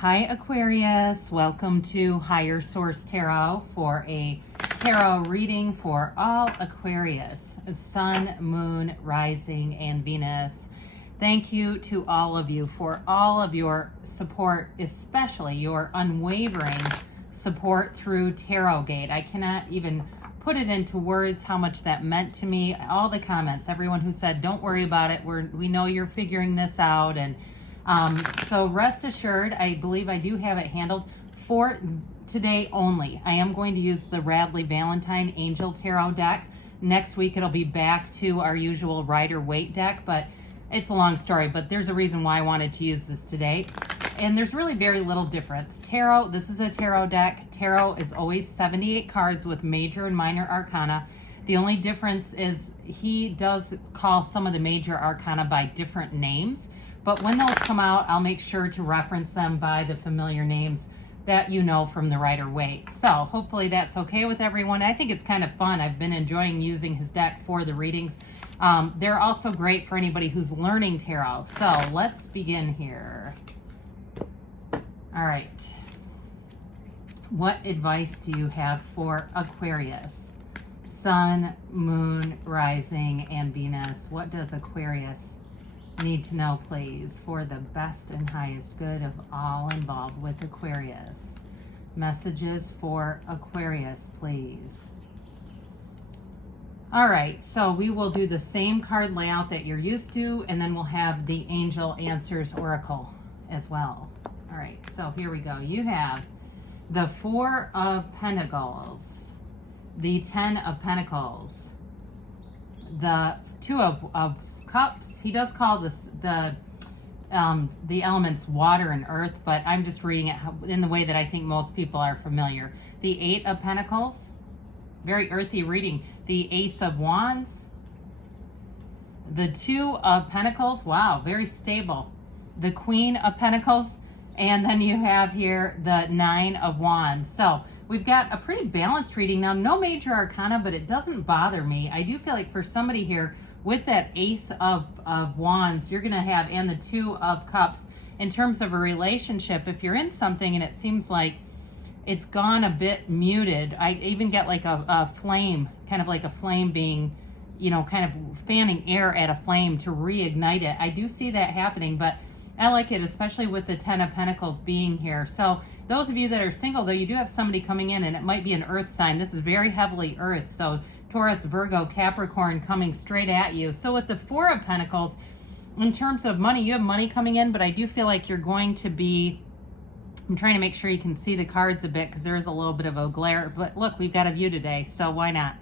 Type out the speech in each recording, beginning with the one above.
Hi Aquarius, welcome to Higher Source Tarot for a tarot reading for all Aquarius, Sun, Moon, Rising, and Venus. Thank you to all of you for all of your support, especially your unwavering support through TarotGate. I cannot even put it into words how much that meant to me. All the comments, everyone who said, don't worry about it, we know you're figuring this out, and so rest assured, I believe I do have it handled for today only. I am going to use the Radleigh Valentine Angel Tarot deck. Next week it'll be back to our usual Rider-Waite deck, but it's a long story, but there's a reason why I wanted to use this today. And there's really very little difference. Tarot, this is a tarot deck. Tarot is always 78 cards with major and minor arcana. The only difference is he does call some of the major arcana by different names. But when those come out, I'll make sure to reference them by the familiar names that you know from the Rider-Waite. So hopefully that's okay with everyone. I think it's kind of fun. I've been enjoying using his deck for the readings. They're also great for anybody who's learning tarot. So let's begin here. All right. What advice do you have for Aquarius? Sun, Moon, Rising, and Venus. What does Aquarius need to know, please, for the best and highest good of all involved with Aquarius? Messages for Aquarius, please. All right, so we will do the same card layout that you're used to, and then we'll have the Angel Answers Oracle as well. All right, so here we go. You have the Four of Pentacles, the Ten of Pentacles, the Two of Cups. He does call this the elements water and earth, but I'm just reading it in the way that I think most people are familiar. The Eight of Pentacles, very earthy reading. The Ace of Wands, the Two of Pentacles, wow, very stable. The Queen of Pentacles, and then you have here the Nine of Wands. So we've got a pretty balanced reading. Now, no major arcana, but it doesn't bother me. I do feel like for somebody here with that Ace of Wands, you're going to have, and the Two of Cups, in terms of a relationship, if you're in something and it seems like it's gone a bit muted, I even get like a flame, kind of like a flame being, you know, kind of fanning air at a flame to reignite it. I do see that happening, but I like it, especially with the Ten of Pentacles being here. So those of you that are single, though, you do have somebody coming in, and it might be an earth sign. This is very heavily earth, so Taurus, Virgo, Capricorn coming straight at you. So with the Four of Pentacles, in terms of money, you have money coming in, but I do feel like you're going to be, I'm trying to make sure you can see the cards a bit because there is a little bit of a glare, but look, we've got a view today, so why not?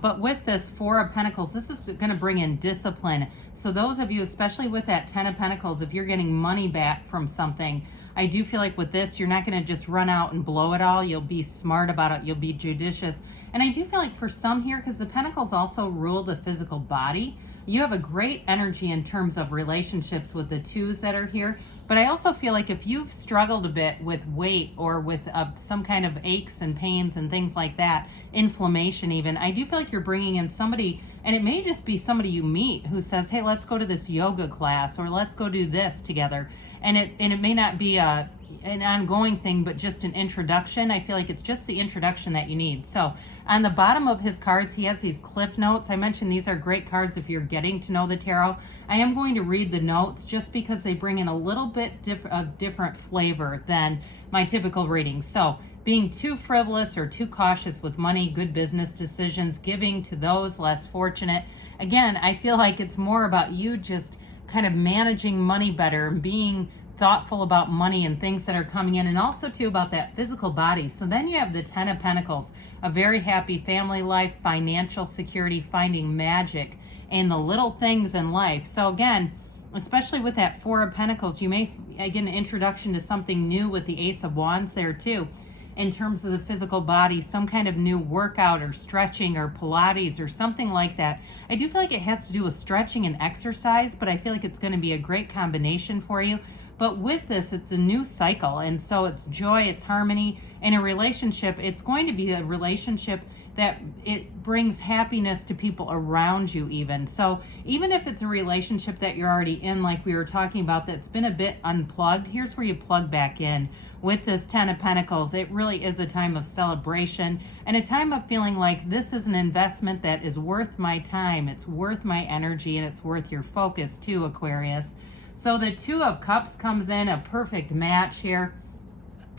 But with this Four of Pentacles, this is going to bring in discipline. So those of you, especially with that Ten of Pentacles, if you're getting money back from something, I do feel like with this, you're not going to just run out and blow it all. You'll be smart about it. You'll be judicious. And I do feel like for some here, because the Pentacles also rule the physical body, you have a great energy in terms of relationships with the twos that are here. But I also feel like if you've struggled a bit with weight or with some kind of aches and pains and things like that, inflammation even, I do feel like you're bringing in somebody, and it may just be somebody you meet who says, hey, let's go to this yoga class, or let's go do this together. And it may not be an ongoing thing, but just an introduction. I feel like it's just the introduction that you need. So on the bottom of his cards, he has these cliff notes. I mentioned these are great cards if you're getting to know the tarot. I am going to read the notes just because they bring in a little bit of different flavor than my typical reading. So being too frivolous or too cautious with money, good business decisions, giving to those less fortunate. Again, I feel like it's more about you just kind of managing money better and being thoughtful about money and things that are coming in, and also too about that physical body. So then you have the Ten of Pentacles, a very happy family life, financial security, finding magic in the little things in life. So again, especially with that Four of Pentacles, you may get an introduction to something new with the Ace of Wands there too. In terms of the physical body, some kind of new workout or stretching or Pilates or something like that. I do feel like it has to do with stretching and exercise, but I feel like it's going to be a great combination for you. But with this, it's a new cycle. And so it's joy, it's harmony. In a relationship, it's going to be a relationship that it brings happiness to people around you even. So even if it's a relationship that you're already in, like we were talking about, that's been a bit unplugged, here's where you plug back in. With this Ten of Pentacles, it really is a time of celebration and a time of feeling like this is an investment that is worth my time, it's worth my energy, and it's worth your focus too, Aquarius. So the Two of Cups comes in, a perfect match here.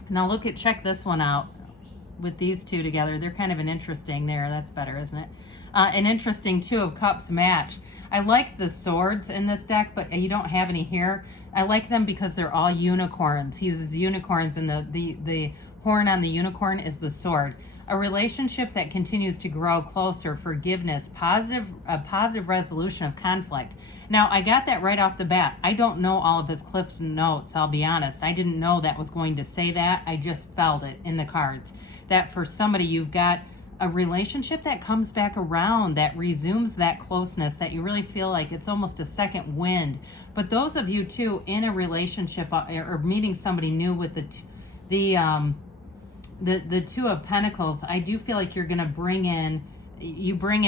Now check this one out with these two together. They're kind of an interesting there. That's better, isn't it? An interesting Two of Cups match. I like the swords in this deck, but you don't have any here. I like them because they're all unicorns. He uses unicorns, and the horn on the unicorn is the sword. A relationship that continues to grow closer, forgiveness, a positive resolution of conflict. Now, I got that right off the bat. I don't know all of his Cliff's notes, I'll be honest. I didn't know that was going to say that. I just felt it in the cards. That for somebody, you've got a relationship that comes back around, that resumes that closeness, that you really feel like it's almost a second wind. But those of you too in a relationship or meeting somebody new with the Two of Pentacles, I do feel like you're going to bring in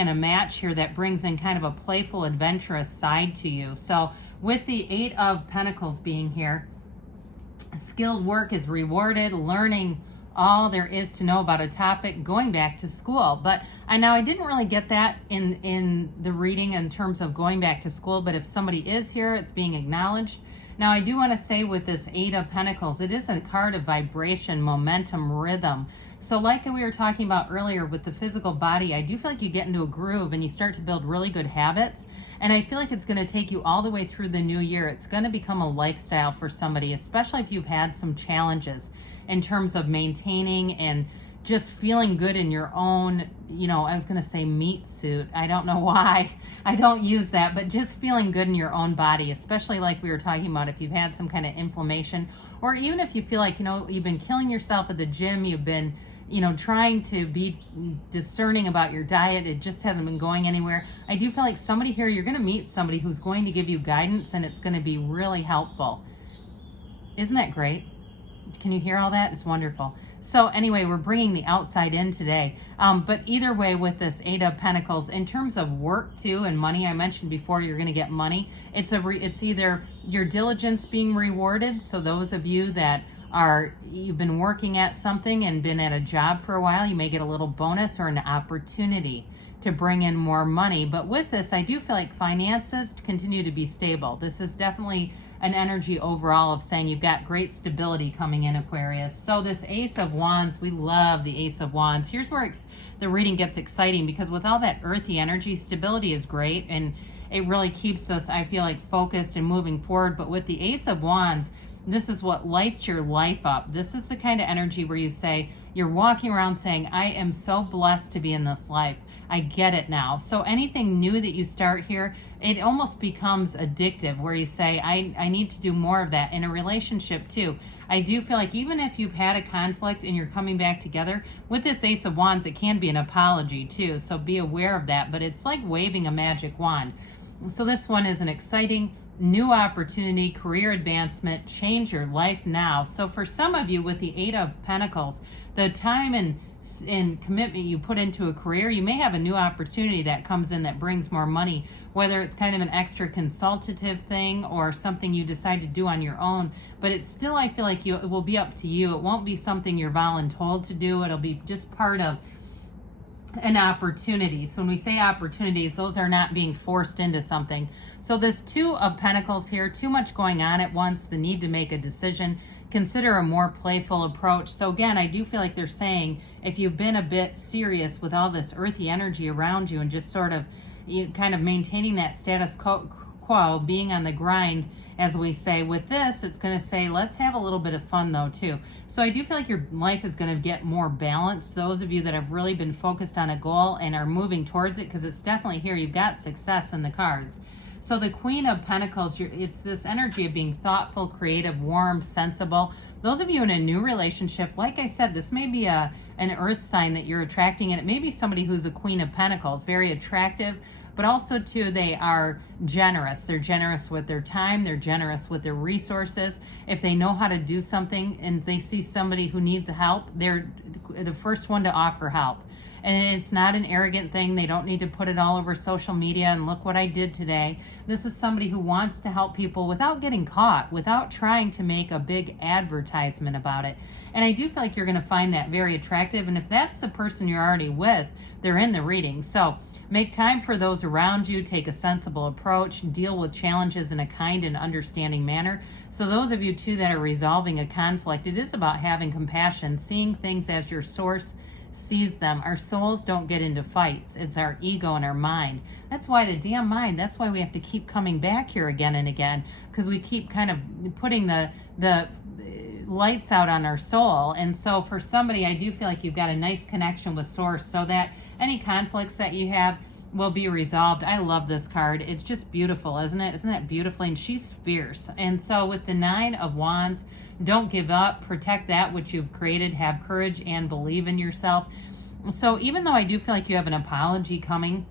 a match here that brings in kind of a playful, adventurous side to you. So with the Eight of Pentacles being here, skilled work is rewarded, learning all there is to know about a topic, going back to school. But I didn't really get that in the reading in terms of going back to school, but if somebody is here, it's being acknowledged. Now, I do want to say with this Eight of Pentacles, it is a card of vibration, momentum, rhythm. So like we were talking about earlier with the physical body, I do feel like you get into a groove and you start to build really good habits. And I feel like it's going to take you all the way through the new year. It's going to become a lifestyle for somebody, especially if you've had some challenges in terms of maintaining and just feeling good in your own, I was going to say meat suit. I don't know why I don't use that, but just feeling good in your own body, especially like we were talking about if you've had some kind of inflammation, or even if you feel like, you've been killing yourself at the gym, you've been, trying to be discerning about your diet, it just hasn't been going anywhere. I do feel like somebody here, you're going to meet somebody who's going to give you guidance and it's going to be really helpful. Isn't that great? Can you hear all that? It's wonderful. So anyway, we're bringing the outside in today. But either way, with this Eight of Pentacles, in terms of work too and money, I mentioned before you're going to get money. It's either your diligence being rewarded. So those of you that you've been working at something and been at a job for a while, you may get a little bonus or an opportunity to bring in more money. But with this, I do feel like finances continue to be stable. This is definitely an energy overall of saying you've got great stability coming in, Aquarius. So this Ace of Wands, we love the Ace of Wands. Here's where the reading gets exciting, because with all that earthy energy, stability is great and it really keeps us, I feel like, focused and moving forward. But with the Ace of Wands, this is what lights your life up. This is the kind of energy where you say, you're walking around saying, I am so blessed to be in this life. I get it now. So anything new that you start here, it almost becomes addictive, where you say, I need to do more of that. In a relationship too, I do feel like even if you've had a conflict and you're coming back together, with this Ace of Wands, it can be an apology too. So be aware of that, but it's like waving a magic wand. So this one is an exciting new opportunity, career advancement, change your life now. So for some of you with the Eight of Pentacles, the time and commitment you put into a career, you may have a new opportunity that comes in that brings more money, whether it's kind of an extra consultative thing or something you decide to do on your own. But it's still, I feel like it will be up to you. It won't be something you're voluntold to do. It'll be just part of an opportunity. So when we say opportunities, those are not being forced into something. So this Two of Pentacles here, too much going on at once, the need to make a decision, consider a more playful approach. So again, I do feel like they're saying, if you've been a bit serious with all this earthy energy around you and just sort of kind of maintaining that status quo, being on the grind, as we say, with this, it's going to say, let's have a little bit of fun though too. So I do feel like your life is going to get more balanced. Those of you that have really been focused on a goal and are moving towards it, because it's definitely here, you've got success in the cards. So the Queen of Pentacles, it's this energy of being thoughtful, creative, warm, sensible. Those of you in a new relationship, like I said, this may be an earth sign that you're attracting, and it may be somebody who's a Queen of Pentacles, very attractive, but also too, they are generous. They're generous with their time. They're generous with their resources. If they know how to do something and they see somebody who needs help, they're the first one to offer help. And it's not an arrogant thing. They don't need to put it all over social media and look what I did today. This is somebody who wants to help people without getting caught, without trying to make a big advertisement about it. And I do feel like you're going to find that very attractive. And if that's the person you're already with, they're in the reading. So make time for those around you. Take a sensible approach. Deal with challenges in a kind and understanding manner. So those of you too that are resolving a conflict, it is about having compassion, seeing things as your source sees them. Our souls don't get into fights. It's our ego and our mind. That's why the damn mind, that's why we have to keep coming back here again and again, because we keep kind of putting the lights out on our soul. And so for somebody, I do feel like you've got a nice connection with source so that any conflicts that you have will be resolved. I love this card. It's just beautiful, isn't it? Isn't that beautiful? And she's fierce. And so with the 9 of Wands, don't give up. Protect that which you've created. Have courage and believe in yourself. So even though I do feel like you have an apology coming,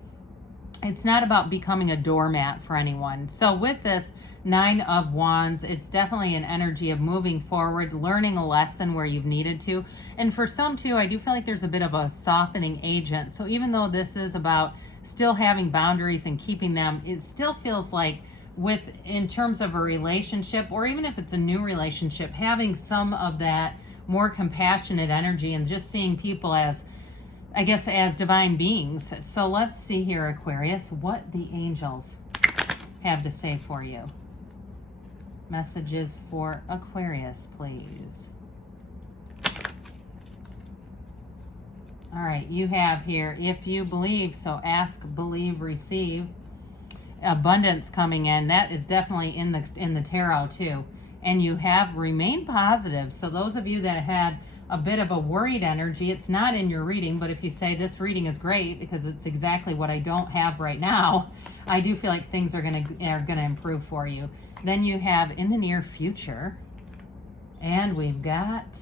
it's not about becoming a doormat for anyone. So with this 9 of Wands, it's definitely an energy of moving forward, learning a lesson where you've needed to. And for some too, I do feel like there's a bit of a softening agent. So even though this is about still having boundaries and keeping them, it still feels like in terms of a relationship, or even if it's a new relationship, having some of that more compassionate energy and just seeing people as, I guess, as divine beings. So let's see here, Aquarius, what the angels have to say for you. Messages for Aquarius, please. All right, you have here, if you believe, so ask, believe, receive. Abundance coming in. That is definitely in the tarot too. And you have remain positive. So those of you that had a bit of a worried energy, it's not in your reading, but if you say this reading is great because it's exactly what I don't have right now, I do feel like things are gonna improve for you. Then you have in the near future, and we've got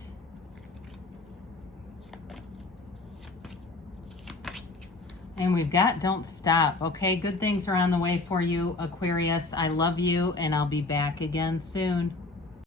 don't stop. Okay, good things are on the way for you, Aquarius. I love you, and I'll be back again soon.